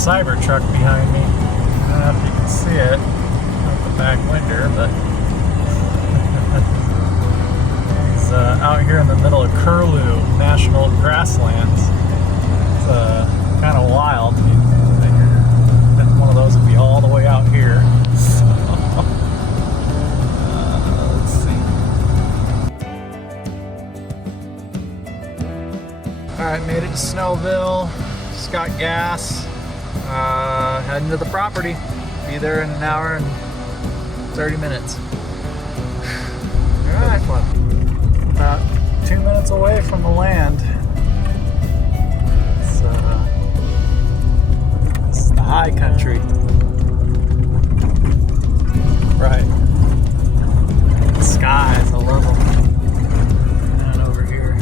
Cybertruck behind me. I don't know if you can see it out the back window, but he's out here in the middle of Curlew National Grasslands. It's kind of wild. One of those would be all the way out here. So, let's see. Alright, made it to Snowville. Just got gas. Heading to the property. Be there in an hour and 30 minutes. Alright, about 2 minutes away from the land. This is the high country. Right. The skies, I love them. And over here.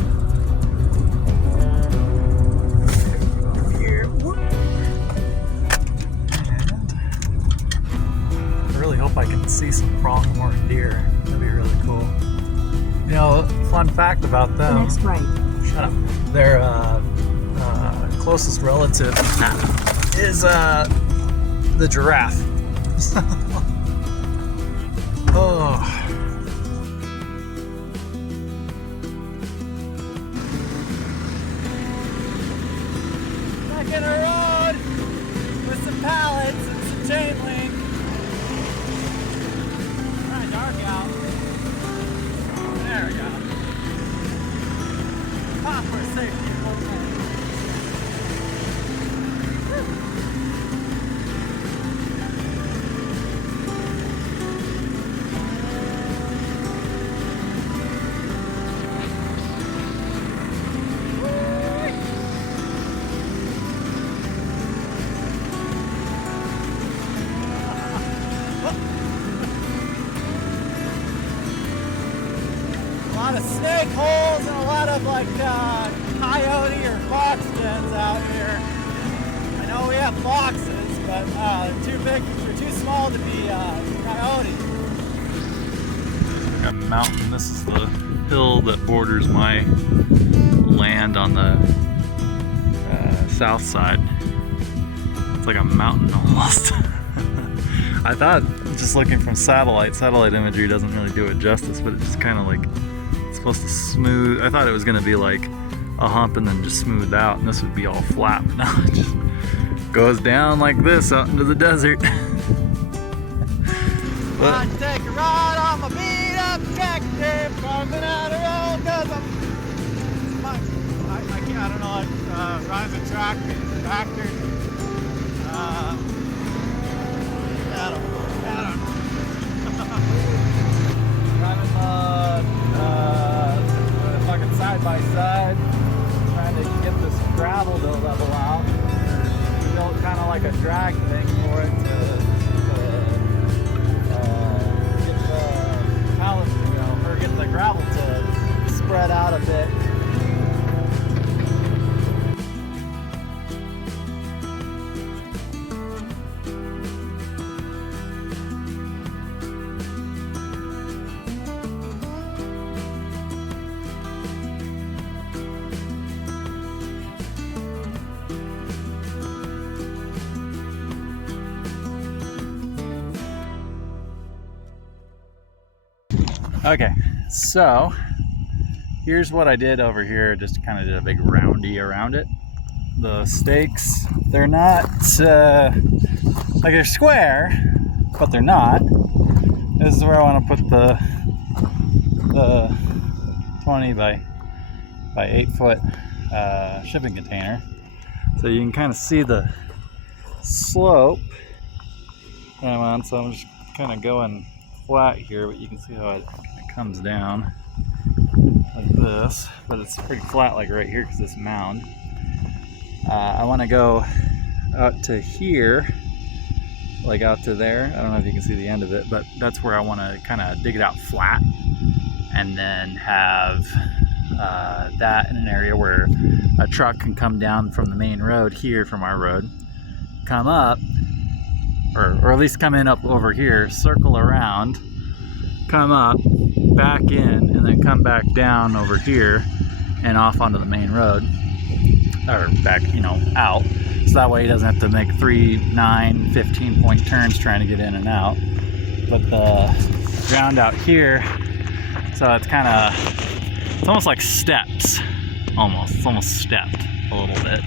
Over here. Whoop. And I really hope I can see some pronghorn deer. That'd be really cool. You know, fun fact about them. Next right. Shut up. Their closest relative is the giraffe. Oh. Back in a road with some pallets and some chain link. Kind of dark out. There we go. Pop for safety. A lot of snake holes and a lot of like coyote or fox dens out here. I know we have foxes, but they're too big, they're too small to be coyote. Like a mountain. This is the hill that borders my land on the south side. It's like a mountain almost. I thought just looking from satellite imagery doesn't really do it justice, but it's just kind of like supposed to smooth. I thought it was going to be like a hump and then just smooth out, and this would be all flat. But now it just goes down like this out into the desert. But take a ride on my beat up tractor, carving out a road, cause I can't, I don't know, like rhymes with tractor. I don't know. Driving fucking side by side, trying to get this gravel to level out. We built kind of like a drag thing for it to get the pallets to go, or get the gravel to spread out a bit. Okay, so here's what I did over here. Just kind of did a big roundy around it. The stakes, they're not like they're square, but they're not. This is where I want to put the 20 by 8 foot shipping container. So you can kind of see the slope that I'm on. So I'm just kind of going flat here, but you can see how it comes down like this, but it's pretty flat like right here because this mound. I want to go out to here, like out to there. I don't know if you can see the end of it, but that's where I want to kind of dig it out flat and then have that in an area where a truck can come down from the main road here, from our road, come up, or at least come in up over here, circle around, come up, back in, and then come back down over here and off onto the main road, or back, you know, out. So that way he doesn't have to make 3, 9, 15-point turns trying to get in and out. But the ground out here, so it's kind of, it's almost like steps, it's almost stepped a little bit.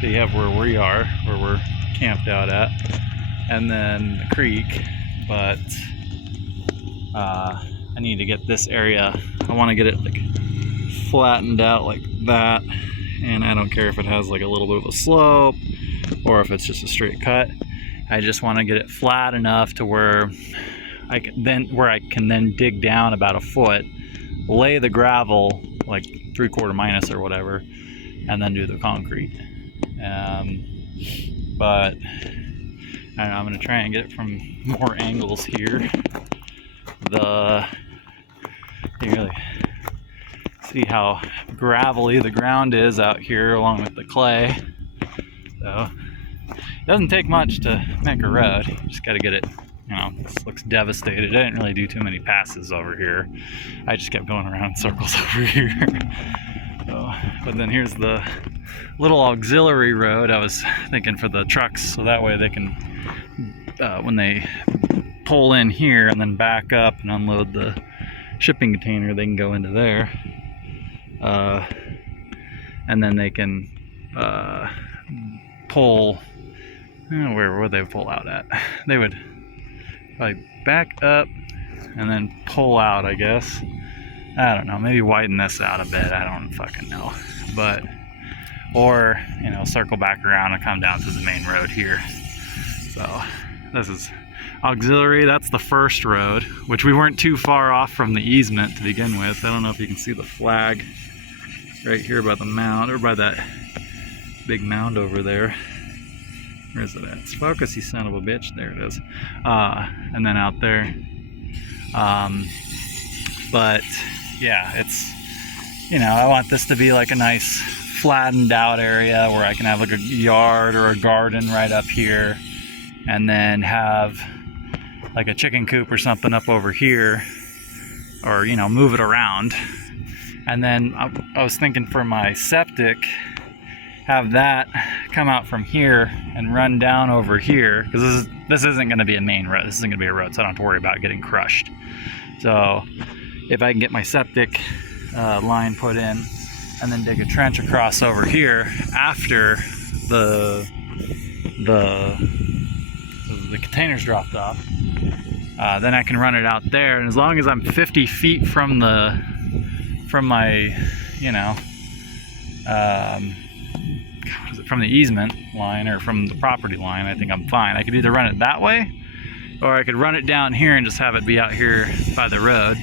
So you have where we are, where we're camped out at, and then the creek, but I need to get this area, I want to get it like flattened out like that, and I don't care if it has like a little bit of a slope or if it's just a straight cut. I just want to get it flat enough to where I can then dig down about a foot, lay the gravel like 3/4 minus or whatever, and then do the concrete. But I don't know, I'm going to try and get it from more angles here. You really see how gravelly the ground is out here along with the clay. So it doesn't take much to make a road. You just got to get it. You know, this looks devastated. I didn't really do too many passes over here. I just kept going around in circles over here. So, but then here's the little auxiliary road I was thinking for the trucks, so that way they can, when they pull in here and then back up and unload the shipping container, they can go into there. And then they can pull, where would they pull out at? They would probably back up and then pull out, I guess. I don't know, maybe widen this out a bit, I don't fucking know. But, or, you know, circle back around and come down to the main road here. So, this is auxiliary, that's the first road, which we weren't too far off from the easement to begin with. I don't know if you can see the flag right here by the mound, or by that big mound over there. Where is it at? It's focus, you son of a bitch. There it is. And then out there. But yeah, it's, you know, I want this to be like a nice flattened out area where I can have like a yard or a garden right up here, and then have like a chicken coop or something up over here, or, you know, move it around. And then I was thinking for my septic, have that come out from here and run down over here, because this isn't going to be a main road. This isn't going to be a road, so I don't have to worry about getting crushed. So if I can get my septic line put in and then dig a trench across over here after the containers dropped off, then I can run it out there. And as long as I'm 50 feet from my, you know, from the easement line or from the property line, I think I'm fine. I could either run it that way, or I could run it down here and just have it be out here by the road,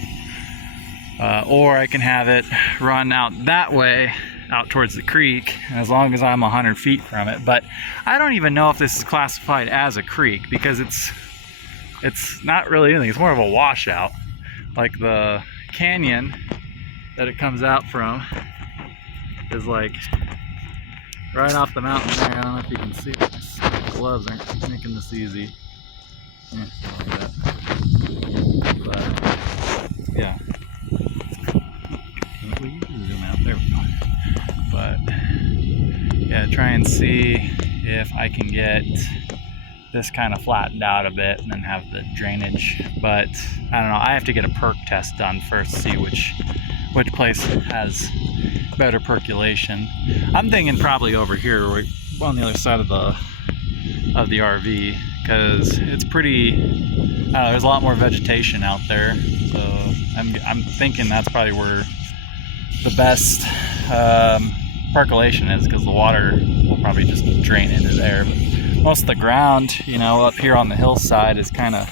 or I can have it run out that way, out towards the creek, as long as I'm 100 feet from it. But I don't even know if this is classified as a creek, because it's not really anything. It's more of a washout. Like the canyon that it comes out from is like right off the mountain there. I don't know if you can see this. The gloves aren't making this easy. Yeah, like that. But yeah. We can zoom out. There we go. But yeah, try and see if I can get this kind of flattened out a bit and then have the drainage. But I don't know. I have to get a perk test done first to see which place has better percolation. I'm thinking probably over here, on the other side of the RV, because it's pretty. There's a lot more vegetation out there, so I'm thinking that's probably where the best percolation is, because the water will probably just drain into there. But most of the ground, you know, up here on the hillside is kind of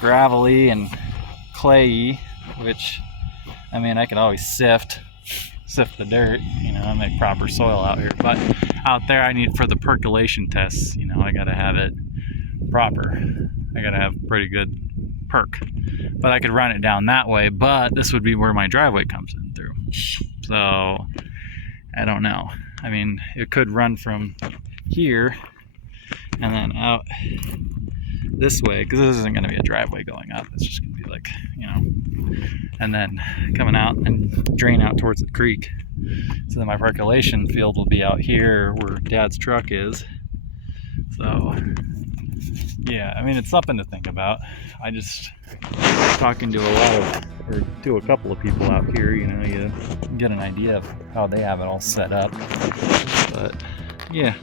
gravelly and clayey, which, I mean, I could always sift the dirt, you know, and make proper soil out here. But out there, I need, for the percolation tests, you know, I gotta have it proper. I gotta have pretty good perk. But I could run it down that way, but this would be where my driveway comes in through. So I don't know. I mean, it could run from here and then out this way, because this isn't going to be a driveway going up. It's just going to be like, you know, and then coming out and drain out towards the creek. So then my percolation field will be out here where Dad's truck is. So yeah, I mean, it's something to think about. I just, talking to a couple of people out here, you know, you get an idea of how they have it all set up. But yeah,